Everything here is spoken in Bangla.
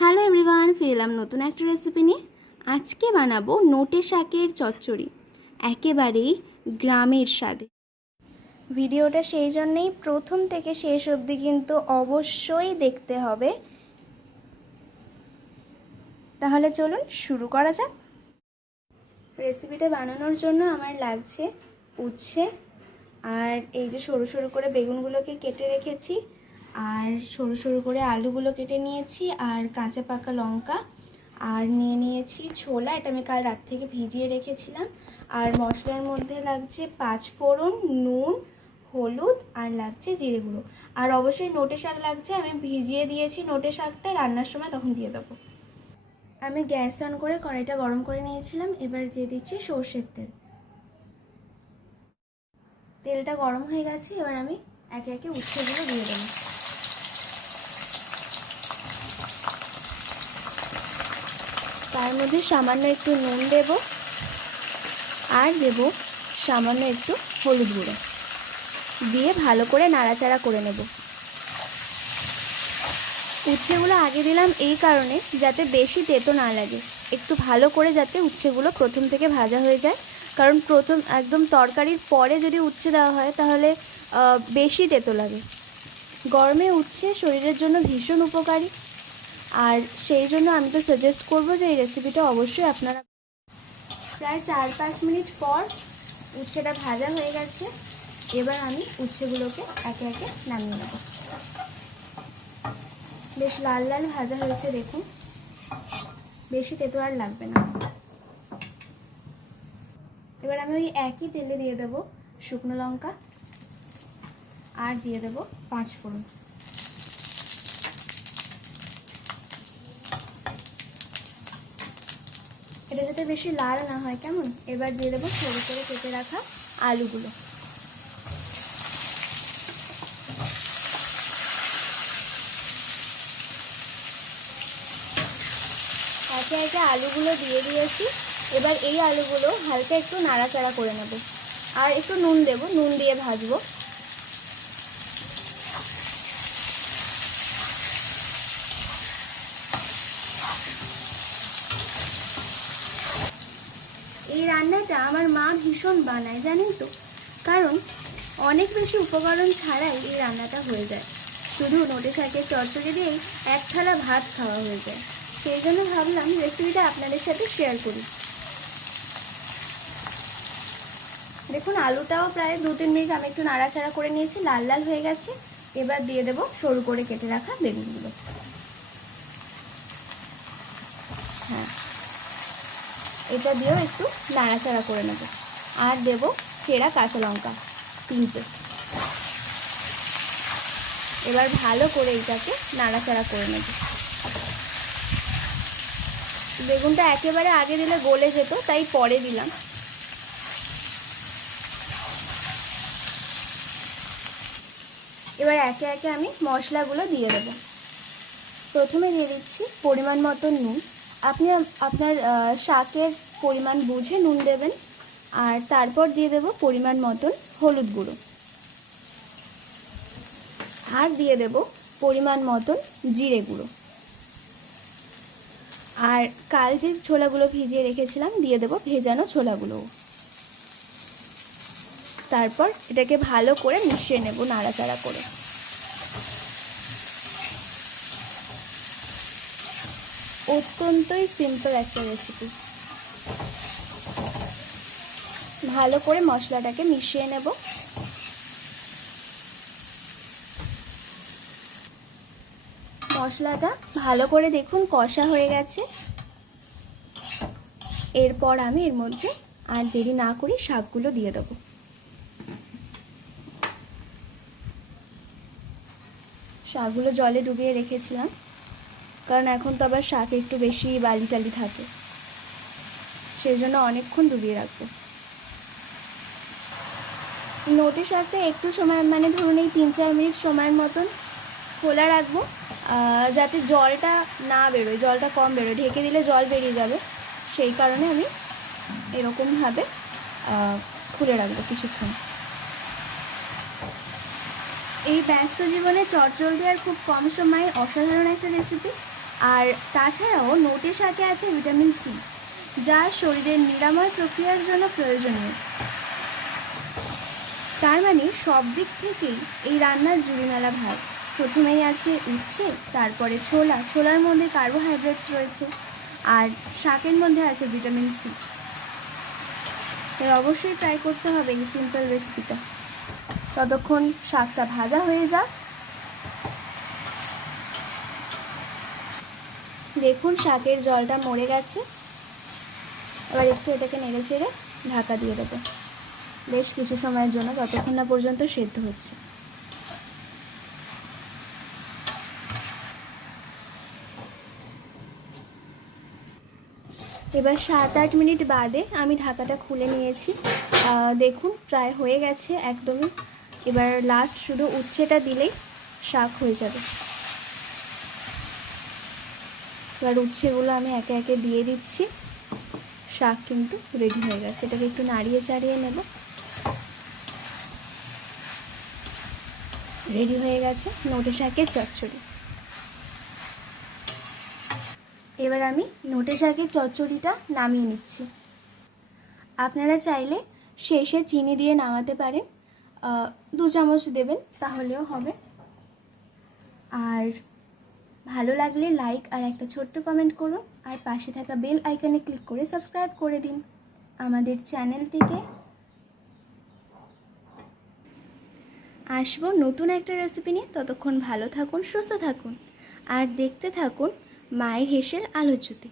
হ্যালো এভরিওয়ান, ফিরলাম নতুন একটা রেসিপি নিয়ে। আজকে বানাবো নোটে শাকের চচ্চড়ি, একেবারেই গ্রামের স্বাদে। ভিডিওটা সেই জন্যেই প্রথম থেকে শেষ অবধি কিন্তু অবশ্যই দেখতে হবে। তাহলে চলুন শুরু করা যাক। রেসিপিটা বানানোর জন্য আমার লাগছে উচ্ছে, আর এই যে সরু সরু করে বেগুনগুলোকে কেটে রেখেছি, আর সরু সরু করে আলুগুলো কেটে নিয়েছি, আর কাঁচা পাকা লঙ্কা, আর নিয়ে নিয়েছি ছোলা, এটা আমি কাল রাত থেকে ভিজিয়ে রেখেছিলাম। আর মশলার মধ্যে লাগছে 5 ফোড়ন, নুন, হলুদ, আর লাগছে জিরে গুঁড়ো। আর অবশ্যই নোটে শাক লাগছে, আমি ভিজিয়ে দিয়েছি নোটে শাকটা, রান্নার সময় তখন দিয়ে দেবো। আমি গ্যাস অন করে কড়াইটা গরম করে নিয়েছিলাম, এবার দিয়ে দিচ্ছি সর্ষের তেল। তেলটা গরম হয়ে গেছে, এবার আমি একে একে উচ্ছেগুলো দিয়ে দেবো। তার মধ্যে সামান্য একটু নুন দেব, আর দেব সামান্য একটু হলুদ গুঁড়ো, দিয়ে ভালো করে নাড়াচাড়া করে নেব। উচ্ছেগুলো আগে দিলাম এই কারণে যাতে বেশি তেতো না লাগে, একটু ভালো করে যাতে উচ্ছেগুলো প্রথম থেকে ভাজা হয়ে যায়। কারণ প্রথম একদম তরকারির পরে যদি উচ্ছে দেওয়া হয় তাহলে বেশি তেতো লাগে। গরমে উচ্ছে শরীরের জন্য ভীষণ উপকারী, আর সেই জন্য আমি তো সাজেস্ট করবো যে এই রেসিপিটা অবশ্যই আপনারা। প্রায় 4-5 মিনিট পর উচ্ছেটা ভাজা হয়ে গেছে, এবার আমি উচ্ছেগুলোকে একে একে নামিয়ে নেব। বেশ লাল লাল ভাজা হয়েছে, দেখুন, বেশি তেতো আর লাগবে না। এবার আমি ওই একই তেলে দিয়ে দেব শুকনো লঙ্কা, আর দিয়ে দেব 5 ফোড়ন। এটা যাতে বেশি লাল না হয়, কেমন। এবার দিয়ে দেবো সরু করে কেটে রাখা আলুগুলো। একে একে আলুগুলো দিয়ে দিয়েছি, এবার এই আলুগুলো হালকা একটু নাড়াচাড়া করে নেব, আর একটু নুন দেব, নুন দিয়ে ভাজবো। এই রান্নাটা আমার মা ভীষণ বানায়, জানেন তো, কারণ অনেক বেশি উপকরণ ছাড়াই এই রান্নাটা হয়ে যায়। শুধু নোটে শাকের চচ্চড়ি দিয়েই 1 থালা ভাত খাওয়া হয়ে যায়। সেই জন্য ভাবলাম রেসিপিটা আপনাদের সাথে শেয়ার করি। দেখুন, আলুটাও প্রায় 2-3 মিনিট আমি একটু নাড়াচাড়া করে নিয়েছি, লাল লাল হয়ে গেছে। এবার দিয়ে দেব সরু করে কেটে রাখা বেগুনগুলো। হ্যাঁ, এটা দিয়েও একটু নাড়াচাড়া করে নেব, আর দেব চেরা কাঁচা লঙ্কা 3টে। এবার ভালো করে এটাকে নাড়াচাড়া করে নেব। বেগুনটা একেবারে আগে দিলে গলে যেত, তাই পরে দিলাম। এবার একে একে আমি মশলাগুলো দিয়ে দেব। প্রথমে দিয়ে দিচ্ছি পরিমাণ মতো নুন। আপনি আপনার শাকের পরিমাণ বুঝে নুন দেবেন। আর তারপর দিয়ে দেব পরিমাণ মতন হলুদ গুঁড়ো, আর দিয়ে দেব পরিমাণ মতন জিরে গুঁড়ো, আর কাল যে ছোলাগুলো ভিজিয়ে রেখেছিলাম দিয়ে দেব ভেজানো ছোলাগুলো। তারপর এটাকে ভালো করে মিশিয়ে নেব নাড়াচাড়া করে। অত্যন্তই সিম্পল একটা রেসিপি। ভালো করে মশলাটাকে মিশিয়ে নেব। মশলাটা ভালো করে দেখুন কষা হয়ে গেছে। এরপর আমি এর মধ্যে আর দেরি না করে শাকগুলো দিয়ে দেবো। শাকগুলো জলে ডুবিয়ে রেখেছিলাম, কারণ এখন তো আবার শাক একটু বেশি বালি টালি থাকে, সেই জন্য অনেকক্ষণ ডুবিয়ে রাখবো। নোটে শাকটা একটু সময়, মানে ধরুন এই 3-4 মিনিট সময়ের মতন খোলা রাখবো, যাতে জলটা না বেরোয়, জলটা কম বেরোয়। ঢেকে দিলে জল বেরিয়ে যাবে, সেই কারণে আমি এরকমভাবে খুলে রাখবো কিছুক্ষণ। এই ব্যস্ত জীবনে চটজলদি আর খুব কম সময়ে অসাধারণ একটা রেসিপি। আর তাছাড়াও নোটে শাকে আছে ভিটামিন সি, যা শরীরের নিরাময় প্রক্রিয়ার জন্য প্রয়োজনীয়। তার মানে সব দিক থেকেই এই রান্নার জুড়িমেলা ভাগ। প্রথমেই আছে উচ্ছে, তারপরে ছোলা, ছোলার মধ্যে কার্বোহাইড্রেটস রয়েছে, আর শাকের মধ্যে আছে ভিটামিন সি। তাই অবশ্যই ট্রাই করতে হবে এই সিম্পল রেসিপিটা। ততক্ষণ শাকটা ভাজা হয়ে যাক। দেখুন শাকের জলটা মরে গেছে। এবার একটু এটাকে নেড়ে চেড়ে ঢাকা দিয়ে দেবো বেশ কিছু সময়ের জন্য, ততক্ষণ না পর্যন্ত সেদ্ধ হচ্ছে। এবার 7-8 মিনিট বাদে আমি ঢাকাটা খুলে নিয়েছি। দেখুন প্রায় হয়ে গেছে একদমই। এবার লাস্ট শুধু উচ্ছেটা দিলেই শাক হয়ে যাবে। এবার উচ্ছেগুলো আমি একে একে দিয়ে দিচ্ছি। শাক কিন্তু রেডি হয়ে গেছে। এটাকে একটু নাড়িয়ে চাড়িয়ে নেব। রেডি হয়ে গেছে নোটে শাকের চচ্চড়ি। এবার আমি নোটে শাকের চচ্চড়িটা নামিয়ে নিচ্ছি। আপনারা চাইলে শেষে চিনি দিয়ে নামাতে পারেন, 2 চামচ দেবেন তাহলেও হবে। আর ভালো লাগলে লাইক আর একটা ছোট্ট কমেন্ট করুন, আর পাশে থাকা বেল আইকনে ক্লিক করে সাবস্ক্রাইব করে দিন আমাদের চ্যানেলটিকে। আসবো নতুন একটা রেসিপি নিয়ে। ততক্ষণ ভালো থাকুন, সুস্থ থাকুন, আর দেখতে থাকুন মায়ের হেসেল আলোর জ্যোতি।